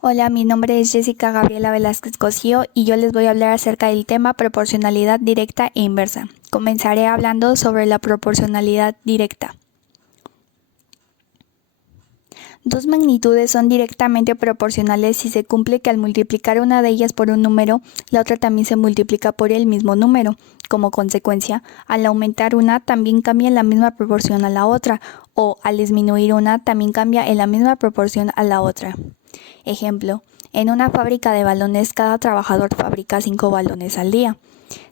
Hola, mi nombre es Jessica Gabriela Velázquez Cosío y yo les voy a hablar acerca del tema proporcionalidad directa e inversa. Comenzaré hablando sobre la proporcionalidad directa. Dos magnitudes son directamente proporcionales si se cumple que al multiplicar una de ellas por un número, la otra también se multiplica por el mismo número. Como consecuencia, al aumentar una también cambia en la misma proporción a la otra, o al disminuir una también cambia en la misma proporción a la otra. Ejemplo, en una fábrica de balones cada trabajador fabrica 5 balones al día.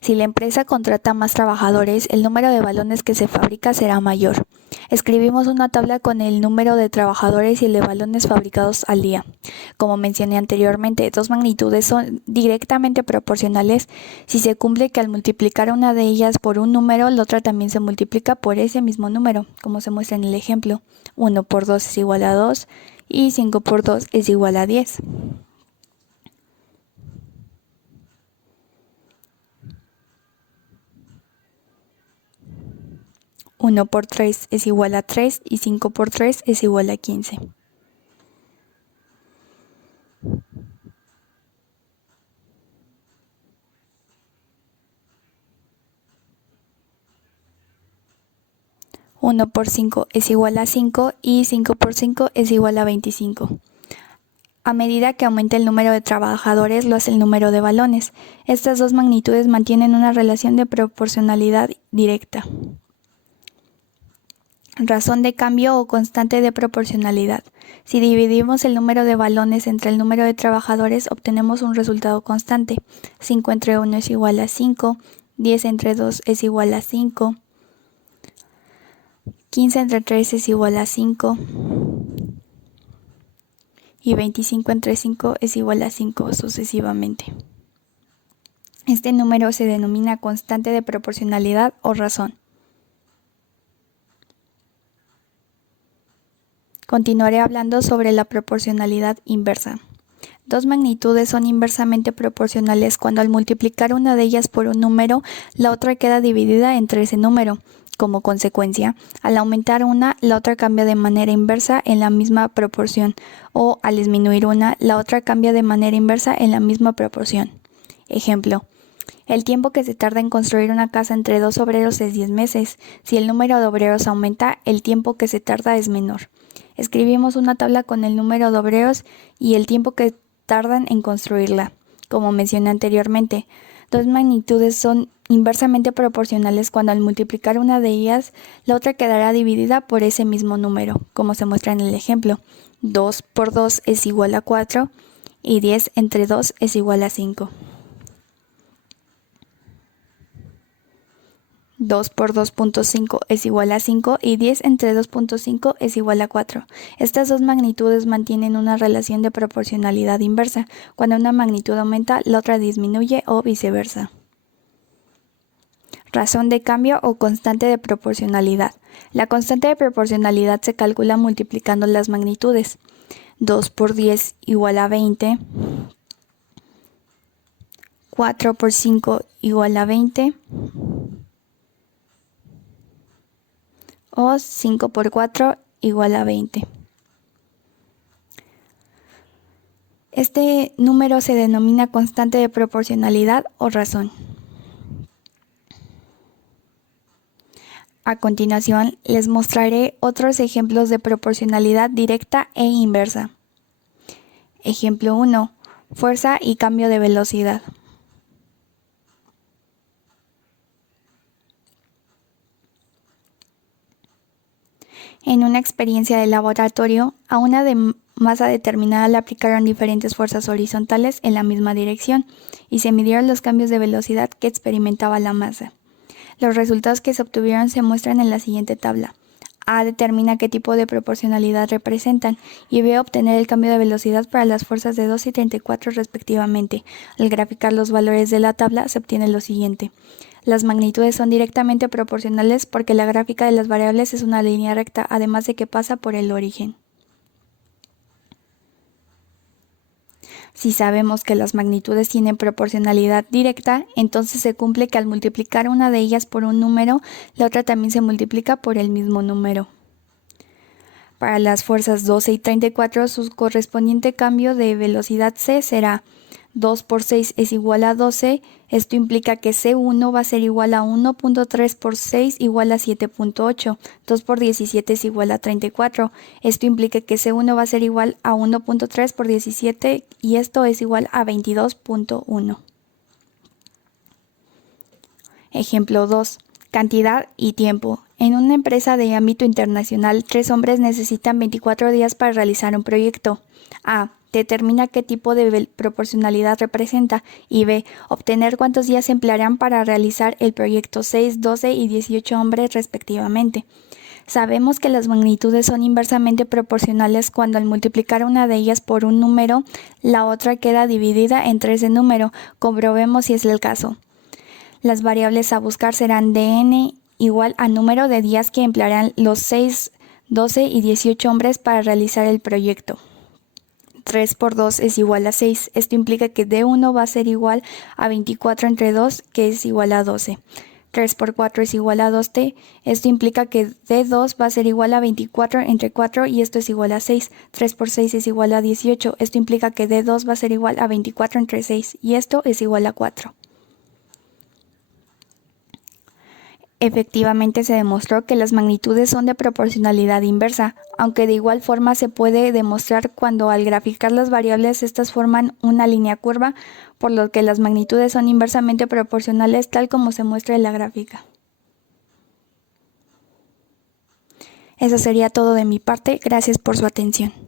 Si la empresa contrata más trabajadores, el número de balones que se fabrica será mayor. Escribimos una tabla con el número de trabajadores y el de balones fabricados al día. Como mencioné anteriormente, dos magnitudes son directamente proporcionales si se cumple que al multiplicar una de ellas por un número, la otra también se multiplica por ese mismo número, como se muestra en el ejemplo. 1 por 2 es igual a 2 y 5 por 2 es igual a 10. 1 por 3 es igual a 3 y 5 por 3 es igual a 15. Uno por 5 es igual a 5 y 5 por 5 es igual a 25. A medida que aumenta el número de trabajadores, lo hace el número de balones. Estas dos magnitudes mantienen una relación de proporcionalidad directa. Razón de cambio o constante de proporcionalidad. Si dividimos el número de balones entre el número de trabajadores, obtenemos un resultado constante. 5 entre 1 es igual a 5, 10 entre 2 es igual a 5, 15 entre 3 es igual a 5 y 25 entre 5 es igual a 5 sucesivamente. Este número se denomina constante de proporcionalidad o razón. Continuaré hablando sobre la proporcionalidad inversa. Dos magnitudes son inversamente proporcionales cuando al multiplicar una de ellas por un número, la otra queda dividida entre ese número. Como consecuencia, al aumentar una, la otra cambia de manera inversa en la misma proporción, o al disminuir una, la otra cambia de manera inversa en la misma proporción. Ejemplo, el tiempo que se tarda en construir una casa entre dos obreros es 10 meses. Si el número de obreros aumenta, el tiempo que se tarda es menor. Escribimos una tabla con el número de obreros y el tiempo que tardan en construirla. Como mencioné anteriormente, dos magnitudes son inversamente proporcionales cuando al multiplicar una de ellas, la otra quedará dividida por ese mismo número, como se muestra en el ejemplo. 2 por 2 es igual a 4 y 10 entre 2 es igual a 5. 2 por 2.5 es igual a 5 y 10 entre 2.5 es igual a 4. Estas dos magnitudes mantienen una relación de proporcionalidad inversa. Cuando una magnitud aumenta, la otra disminuye o viceversa. Razón de cambio o constante de proporcionalidad. La constante de proporcionalidad se calcula multiplicando las magnitudes. 2 por 10 igual a 20. 4 por 5 igual a 20. O 5 por 4 igual a 20. Este número se denomina constante de proporcionalidad o razón. A continuación, les mostraré otros ejemplos de proporcionalidad directa e inversa. Ejemplo 1. Fuerza y cambio de velocidad. En una experiencia de laboratorio, a una masa determinada le aplicaron diferentes fuerzas horizontales en la misma dirección y se midieron los cambios de velocidad que experimentaba la masa. Los resultados que se obtuvieron se muestran en la siguiente tabla. A determina qué tipo de proporcionalidad representan y B obtener el cambio de velocidad para las fuerzas de 2 y 34 respectivamente. Al graficar los valores de la tabla se obtiene lo siguiente. Las magnitudes son directamente proporcionales porque la gráfica de las variables es una línea recta, además de que pasa por el origen. Si sabemos que las magnitudes tienen proporcionalidad directa, entonces se cumple que al multiplicar una de ellas por un número, la otra también se multiplica por el mismo número. Para las fuerzas 12 y 34, su correspondiente cambio de velocidad c será 2 por 6 es igual a 12. Esto implica que C1 va a ser igual a 1.3 por 6 igual a 7.8. 2 por 17 es igual a 34. Esto implica que C1 va a ser igual a 1.3 por 17 y esto es igual a 22.1. Ejemplo 2. Cantidad y tiempo. En una empresa de ámbito internacional, 3 hombres necesitan 24 días para realizar un proyecto. A. Determina qué tipo de proporcionalidad representa. Y B. Obtener cuántos días se emplearán para realizar el proyecto 6, 12 y 18 hombres respectivamente. Sabemos que las magnitudes son inversamente proporcionales cuando al multiplicar una de ellas por un número, la otra queda dividida entre ese número. Comprobemos si es el caso. Las variables a buscar serán dn igual a número de días que emplearán los 6, 12 y 18 hombres para realizar el proyecto. 3 por 2 es igual a 6. Esto implica que D1 va a ser igual a 24 entre 2, que es igual a 12. 3 por 4 es igual a 2t. Esto implica que D2 va a ser igual a 24 entre 4 y esto es igual a 6. 3 por 6 es igual a 18. Esto implica que D2 va a ser igual a 24 entre 6 y esto es igual a 4. Efectivamente se demostró que las magnitudes son de proporcionalidad inversa, aunque de igual forma se puede demostrar cuando al graficar las variables estas forman una línea curva, por lo que las magnitudes son inversamente proporcionales tal como se muestra en la gráfica. Eso sería todo de mi parte, gracias por su atención.